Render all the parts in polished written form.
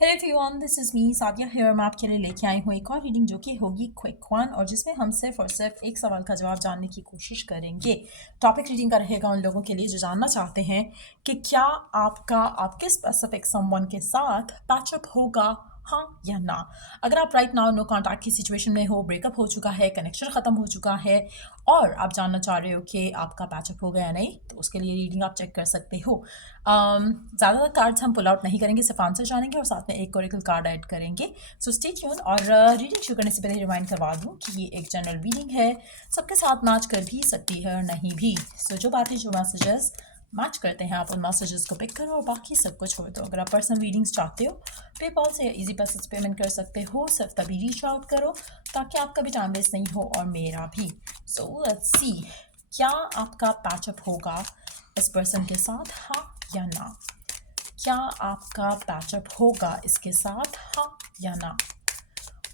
Hello everyone, this is me Sadia here. मैं आपके लिए लेके आई हूँ एक और रीडिंग जो कि होगी क्विक वन, और जिसमें हम सिर्फ और सिर्फ एक सवाल का जवाब जानने की कोशिश करेंगे। टॉपिक रीडिंग का रहेगा उन लोगों के लिए जो जानना चाहते हैं कि क्या आपके स्पेसिफिक समवन के साथ पैचअप होगा, हाँ या ना। अगर आप राइट नाउ नो कॉन्टैक्ट की सिचुएशन में हो, ब्रेकअप हो चुका है, कनेक्शन ख़त्म हो चुका है और आप जानना चाह रहे हो कि आपका पैचअप हो गया या नहीं, तो उसके लिए रीडिंग आप चेक कर सकते हो। ज़्यादातर कार्ड्स हम पुल आउट नहीं करेंगे, सिर्फ आंसर जानेंगे और साथ में एक ओरेकल कार्ड ऐड करेंगे। So stay tune. और रीडिंग शुरू करने से पहले रिमाइंड करवा दूँ कि ये एक जनरल रीडिंग है, सबके साथ मैच कर भी सकती है और नहीं भी। सो जो बातें जो मैसेजेस मैच करते हैं आप उन मैसेजेस को पिक करो और बाकी सब कुछ छोड़ दो। अगर आप पर्सनल रीडिंग्स चाहते हो पेपॉल से या इजी पैसेज पेमेंट कर सकते हो, सिर्फ तभी रीच आउट करो ताकि आपका भी टाइम वेस्ट नहीं हो और मेरा भी। सो लेट्स सी, क्या आपका पैचअप होगा इस पर्सन के साथ, हाँ या ना। क्या आपका पैचअप होगा इसके साथ, हाँ या ना।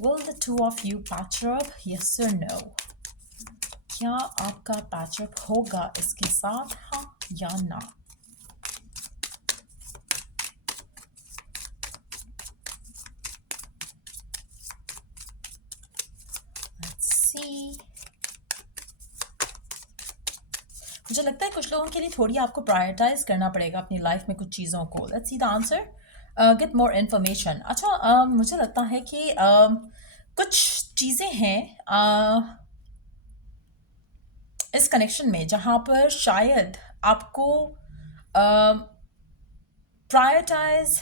Will the two of you patch up, yes or no? क्या आपका पैचअप होगा इसके साथ, हाँ या ना। Let's see. मुझे लगता है कुछ लोगों के लिए थोड़ी आपको प्रायोरिटाइज करना पड़ेगा अपनी लाइफ में कुछ चीज़ों को। Let's see the answer, get more information. अच्छा, मुझे लगता है कि कुछ चीज़ें हैं इस कनेक्शन में जहाँ पर शायद आपको प्रायोरिटाइज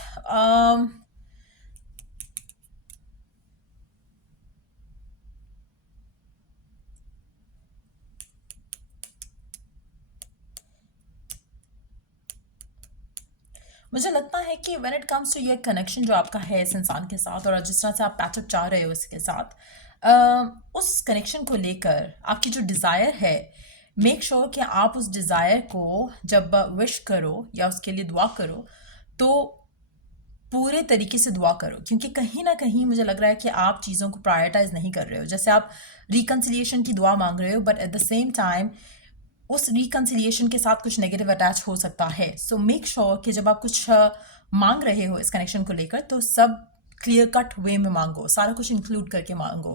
मुझे लगता है कि व्हेन इट कम्स टू ये कनेक्शन जो आपका है इस इंसान के साथ और जिस तरह से आप पैचअप चाह रहे हो इसके साथ, उस कनेक्शन को लेकर आपकी जो डिज़ायर है, मेक श्योर कि आप उस डिज़ायर को जब विश करो या उसके लिए दुआ करो तो पूरे तरीके से दुआ करो, क्योंकि कहीं ना कहीं मुझे लग रहा है कि आप चीज़ों को प्रायोरिटाइज नहीं कर रहे हो। जैसे आप रिकन्सिलिएशन की दुआ मांग रहे हो but at the same time उस रिकन्सिलिएशन के साथ कुछ नेगेटिव अटैच हो सकता है। सो मेक श्योर कि जब आप कुछ मांग रहे हो इस कनेक्शन को लेकर तो सब क्लियर कट वे में मांगो, सारा कुछ इंक्लूड करके मांगो।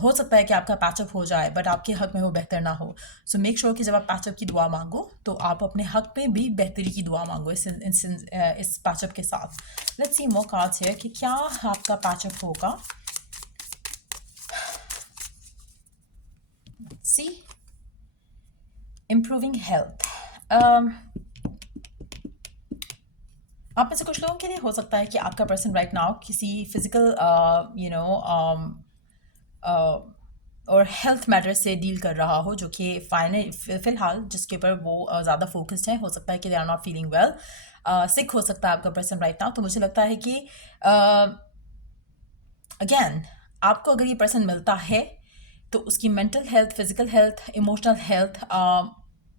हो सकता है कि आपका पैचअप हो जाए बट आपके हक में वो बेहतर ना हो। सो मेक श्योर कि जब आप पैचअप की दुआ मांगो तो आप अपने हक में भी बेहतरी की दुआ मांगो इस पैचअप के साथ। Let's see more cards here कि क्या आपका पैचअप होगा। सी इम्प्रूविंग हेल्थ। आप में से कुछ लोगों के लिए हो सकता है कि आपका पर्सन राइट नाउ किसी फिजिकल और हेल्थ मैटर से डील कर रहा हो, जो कि फिलहाल जिसके ऊपर वो ज़्यादा फोकस्ड है। हो सकता है कि they are not feeling well, sick हो सकता है आपका पर्सन राइट नाउ। तो मुझे लगता है कि अगेन आपको अगर ये पर्सन मिलता है तो उसकी mental health, physical health, emotional health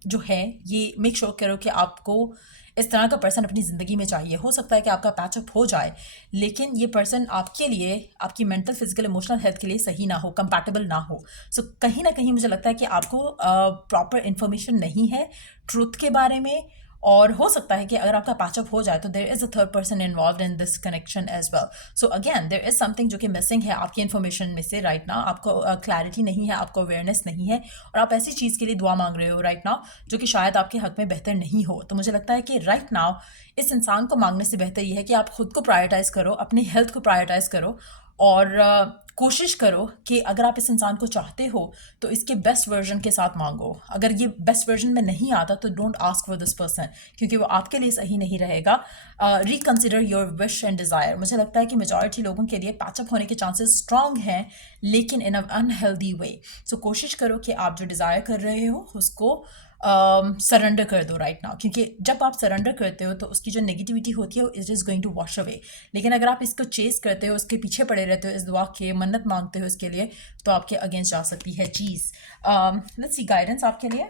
जो है ये मेक श्योर करो कि आपको इस तरह का पर्सन अपनी ज़िंदगी में चाहिए। हो सकता है कि आपका पैचअप हो जाए लेकिन ये पर्सन आपके लिए, आपकी मेंटल, फिजिकल, इमोशनल हेल्थ के लिए सही ना हो, कंपैटिबल ना हो। सो कहीं ना कहीं मुझे लगता है कि आपको प्रॉपर इन्फॉर्मेशन नहीं है ट्रुथ के बारे में, और हो सकता है कि अगर आपका पैचअप हो जाए तो there is a third person involve in this connection as well. So again there is something जो कि मिसिंग है आपकी इन्फॉर्मेशन में से राइट नाउ। आपको क्लैरिटी नहीं है, आपको अवेयरनेस नहीं है और आप ऐसी चीज़ के लिए दुआ मांग रहे हो राइट नाउ जो कि शायद आपके हक में बेहतर नहीं हो। तो मुझे लगता है कि राइट नाउ इस इंसान को मांगने से बेहतर ये है कि आप खुद को प्रायोरिटाइज करो, अपनी हेल्थ को प्रायोरिटाइज करो और कोशिश करो कि अगर आप इस इंसान को चाहते हो तो इसके बेस्ट वर्जन के साथ मांगो। अगर ये बेस्ट वर्जन में नहीं आता तो don't ask for this person, क्योंकि वो आपके लिए सही नहीं रहेगा। Reconsider your wish and desire. मुझे लगता है कि मेजॉरिटी लोगों के लिए पैचअप होने के चांसेस स्ट्रांग हैं लेकिन इन अ अनहेल्दी वे। सो कोशिश करो कि आप जो डिज़ायर कर रहे हो उसको सरेंडर कर दो राइट नाउ, क्योंकि जब आप सरेंडर करते हो तो उसकी जो नेगेटिविटी होती है it is going to wash away. लेकिन अगर आप इसको चेस करते हो, उसके पीछे पड़े रहते हो, इस दुआ के मन्नत मांगते हो इसके लिए, तो आपके अगेंस्ट जा सकती है चीज़। लेट्स सी गाइडेंस आपके लिए।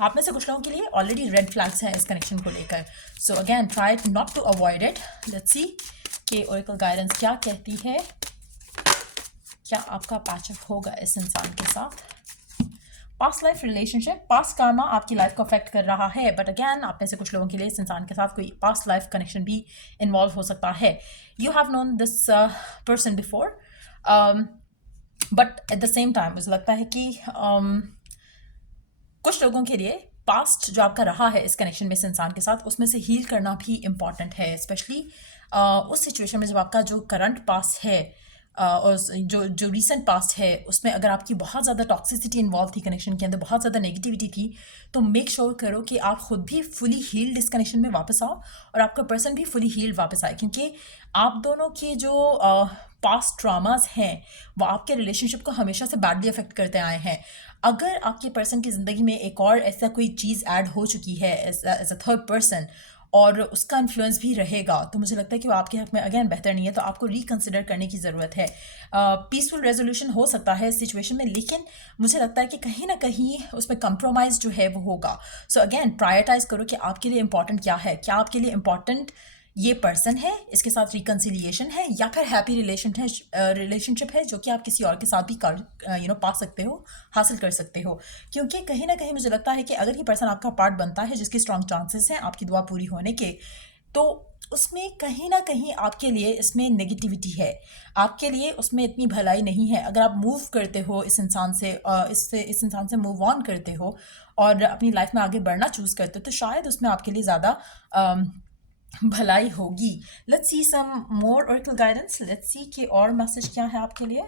आप में से कुछ लोगों के लिए ऑलरेडी रेड फ्लैग्स हैं इस कनेक्शन को लेकर। So again try not to avoid it. Let's see कि ओरेकल गाइडेंस क्या कहती है। क्या आपका पैचअप होगा इस इंसान के साथ। Past life relationship, past karma आपकी लाइफ को अफेक्ट कर रहा है, बट अगैन आप में से कुछ लोगों के लिए इस इंसान के साथ कोई पास्ट लाइफ कनेक्शन भी इन्वॉल्व हो सकता है. You have known this person before, but at the same time मुझे लगता है कि कुछ लोगों के लिए पास्ट जो आपका रहा है इस कनेक्शन में इस इंसान के साथ, उसमें से हील करना भी इम्पॉर्टेंट है, स्पेशली उस सिचुएशन में जब आपका जो करंट पास्ट है और जो रीसेंट पास्ट है उसमें अगर आपकी बहुत ज़्यादा टॉक्सिसिटी इन्वॉल्व थी कनेक्शन के अंदर, बहुत ज़्यादा नेगेटिविटी थी, तो मेक श्योर करो कि आप खुद भी फुली हील्ड इस कनेक्शन में वापस आओ और आपका पर्सन भी फुली हील्ड वापस आए, क्योंकि आप दोनों की जो पास्ट ट्रामास हैं वो आपके रिलेशनशिप को हमेशा से बैडली अफेक्ट करते आए हैं. अगर आपके पर्सन की ज़िंदगी में एक और ऐसा कोई चीज़ ऐड हो चुकी है एज अ थर्ड पर्सन और उसका इन्फ्लुएंस भी रहेगा, तो मुझे लगता है कि वो आपके हक में अगेन बेहतर नहीं है, तो आपको रिकंसिडर करने की ज़रूरत है. पीसफुल रेजोल्यूशन हो सकता है इस सिचुएशन में, लेकिन मुझे लगता है कि कहीं ना कहीं उसमें कंप्रोमाइज़ जो है वो होगा. सो अगेन प्रायोरिटाइज करो कि आपके लिए इंपॉर्टेंट क्या है. क्या आपके लिए इंपॉर्टेंट ये पर्सन है, इसके साथ रिकन्सिलिएशन है, या फिर हैप्पी रिलेशनशिप है जो कि आप किसी और के साथ भी कर पा सकते हो, हासिल कर सकते हो. क्योंकि कहीं ना कहीं मुझे लगता है कि अगर ये पर्सन आपका पार्ट बनता है जिसकी स्ट्रॉन्ग चांसेस हैं आपकी दुआ पूरी होने के, तो उसमें कहीं ना कहीं आपके लिए इसमें नेगेटिविटी है, आपके लिए उसमें इतनी भलाई नहीं है. अगर आप मूव करते हो इस इंसान से, इस इंसान से मूव ऑन करते हो और अपनी लाइफ में आगे बढ़ना चूज़ करते हो, तो शायद उसमें आपके लिए ज़्यादा भलाई होगी. Let's see some more oracle guidance. Let's see कि और मैसेज क्या है आपके लिए.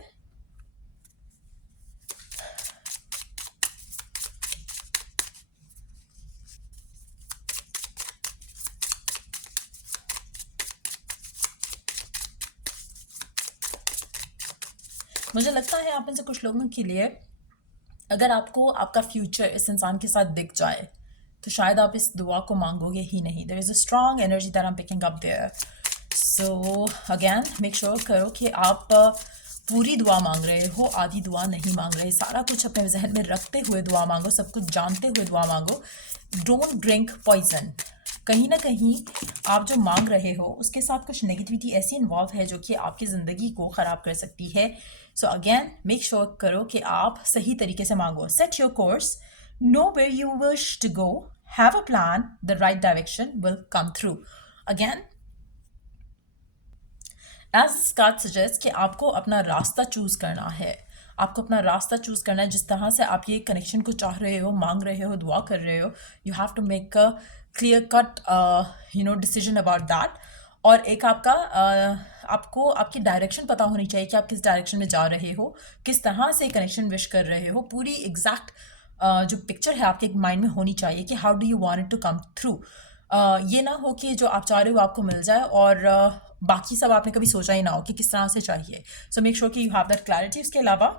मुझे लगता है आप में से कुछ लोगों के लिए अगर आपको आपका फ्यूचर इस इंसान के साथ दिख जाए तो शायद आप इस दुआ को मांगोगे ही नहीं. There is a strong energy that I am picking up there. So again make sure करो कि आप पूरी दुआ मांग रहे हो, आधी दुआ नहीं मांग रहे. सारा कुछ अपने जहन में रखते हुए दुआ मांगो, सब कुछ जानते हुए दुआ मांगो. Don't drink poison. कहीं ना कहीं आप जो मांग रहे हो उसके साथ कुछ नेगेटिविटी ऐसी इन्वॉल्व है जो कि आपकी ज़िंदगी को ख़राब कर सकती है. सो अगेन मेक श्योर करो कि आप सही तरीके से मांगो. Set your course, know where you wish to go, have a plan, the right direction will come through. Again, as this card suggests कि आपको अपना रास्ता चूज करना है, आपको अपना रास्ता चूज करना है. जिस तरह से आप ये कनेक्शन को चाह रहे हो, मांग रहे हो, दुआ कर रहे हो, you have to make a clear cut decision about that. और एक आपका आपको आपकी डायरेक्शन पता होनी चाहिए कि आप किस डायरेक्शन में जा रहे हो, किस तरह से कनेक्शन विश कर रहे हो. पूरी एग्जैक्ट जो पिक्चर है आपके माइंड में होनी चाहिए कि how do you want it to come through. ये ना हो कि जो आप चाह रहे हो आपको मिल जाए और बाकी सब आपने कभी सोचा ही ना हो कि किस तरह से चाहिए. सो मेक श्योर कि यू हैव दैट क्लैरिटी. उसके अलावा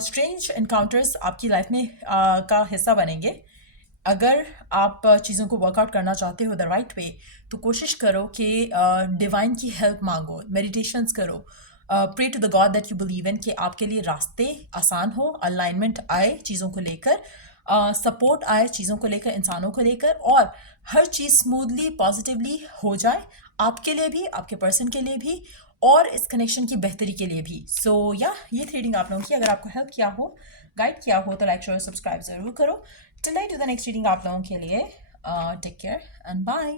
स्ट्रेंज इनकाउंटर्स आपकी लाइफ में का हिस्सा बनेंगे. अगर आप चीज़ों को वर्कआउट करना चाहते हो द राइट वे, तो कोशिश करो कि डिवाइन की हेल्प मांगो, मेडिटेशंस करो, pray to the god that you believe in, कि आपके लिए रास्ते आसान हो, अलाइनमेंट आए चीज़ों को लेकर, सपोर्ट आए चीज़ों को लेकर, इंसानों को लेकर, और हर चीज़ स्मूथली पॉजिटिवली हो जाए आपके लिए भी, आपके पर्सन के लिए भी, और इस कनेक्शन की बेहतरी के लिए भी. सो ये थ्री रीडिंग आप लोगों की अगर आपको हेल्प किया हो, गाइड किया हो, तो लाइक शेयर सब्सक्राइब ज़रूर करो. Till I do the next reading आप लोगों के लिए टेक केयर एंड बाय.